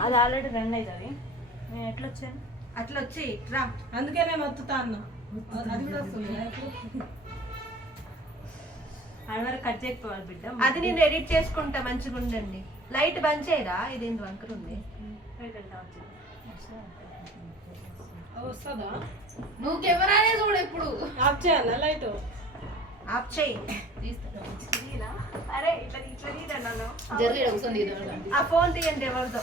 అది already run అయితే నేను ఎట్లా వచ్చాను అట్లా వచ్చి రా అందుకే నేను వత్తుతాను అది కూడా వస్తుంది అది కట్ చేయకపోవాలి బిడ్డ అది నేను ఎడిట్ చేసుకుంటా మంచిగా ఉండండి లైట్ బంద్ చేయదా ఇది ఏంటి వంకర్ ఉంది వస్తుందా నువ్వు అనేది చూడు ఎప్పుడు ఆఫ్ చేయాలా లైట్ ఆఫ్ చేయి అరే ఇట్లా ఇట్లా తీయదన్నాను ఆ ఫోన్ తీయండి ఎవరితో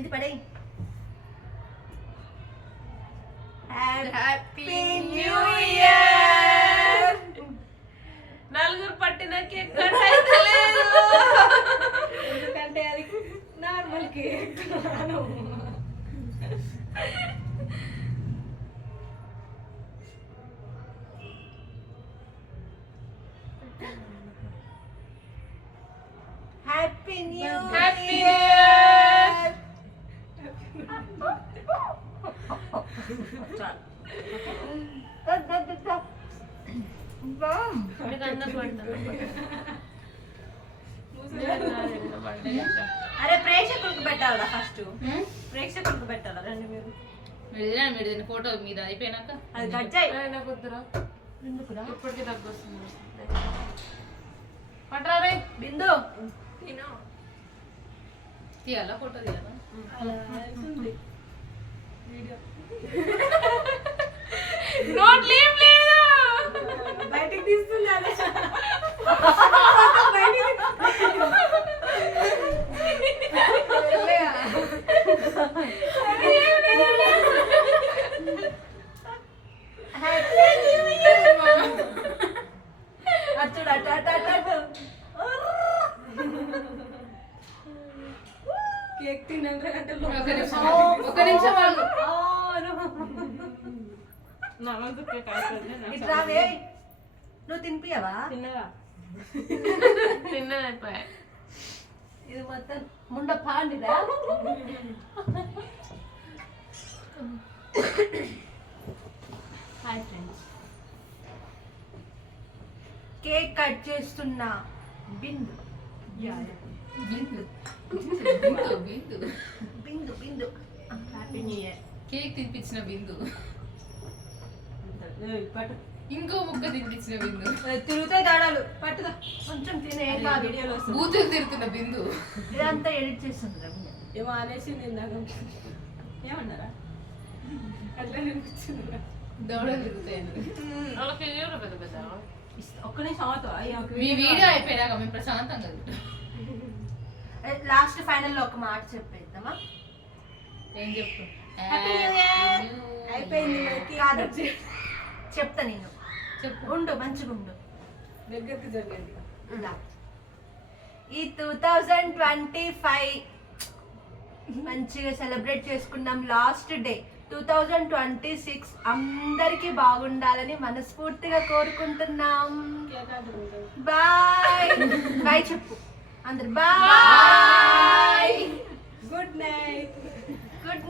இது படை ஹாப்பி நியூ இயர் நல்லூர் பட்டினா கேட்க అరే ప్రేక్షకులకు పెట్టాలా ఫస్ట్ ప్రేక్షకులకు పెట్టాలా రండి మీరు ఫోటో మీద అయిపోయినాక అది ఇప్పటికే తగ్గొస్తుంది పట్టరా బిందు తినో फोटो दिला Galing siya mag... Oh, ano? Na, mag dupe ka. Itrami, ay! No, tinpia ba? Tinna. Tinna, pa. Ito ba ito? Munda pa nila? Hi, friends. Cake cut చేస్తున్న బిందు యా బిందు బిందు బిందు కేక్ తినిపించిన బిందు ఇంకో ముక్క తినిపించిన బిందు తిరుగుతాయి దాడాలు పట్టుదా కొంచెం తినే వీడియోలో బూతులు తిరుగుతున్న బిందు ఇదంతా ఎడిట్ చేస్తుంది ఏమో అనేసి నిన్నగ ఏమన్నారా దౌడలు తిరుగుతాయి మీ వీడియో అయిపోయినాక మేము ప్రశాంతంగా లాస్ట్ ఫైనల్లో ఒక మాట చెప్పేద్దామా చెప్పు అయిపోయింది మనకి కాదు చెప్తా నేను చెప్పు ఉండు మంచిగా ఉండు దగ్గరికి జరిగింది ఈ టూ థౌజండ్ ట్వంటీ ఫైవ్ మంచిగా సెలబ్రేట్ చేసుకున్నాం last day two thousand twenty six అందరికి బాగుండాలని మనస్ఫూర్తిగా కోరుకుంటున్నాం బాయ్ బాయ్ చెప్పు అందరు బాయ్ గుడ్ నైట్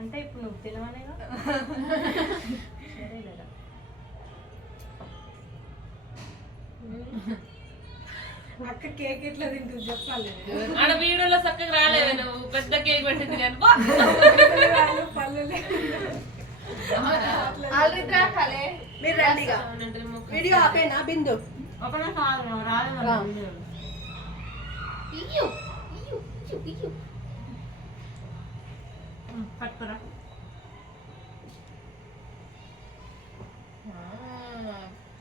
అంటే ఇప్పుడు నువ్వు తెలియనే కేక్ ఎట్లా తింటు చెప్పాలి వీడియోలో చక్కగా రాలేదు నువ్వు పెద్ద కేక్ పెట్టి తిన్నాను పల్లెలే ఒక 팔꿈치랑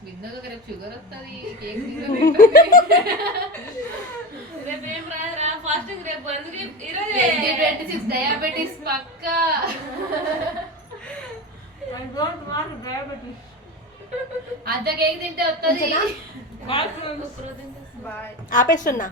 민나가 그래 죽었다니 కేక్ తీసుకు రేపు ఏం రాదురా ఫస్ట్ రేపు అందుకే ఇరవై ఇండిపెండెన్స్ ఇస్ పక్క I don't want diabetes cake ఆపేస్తున్నా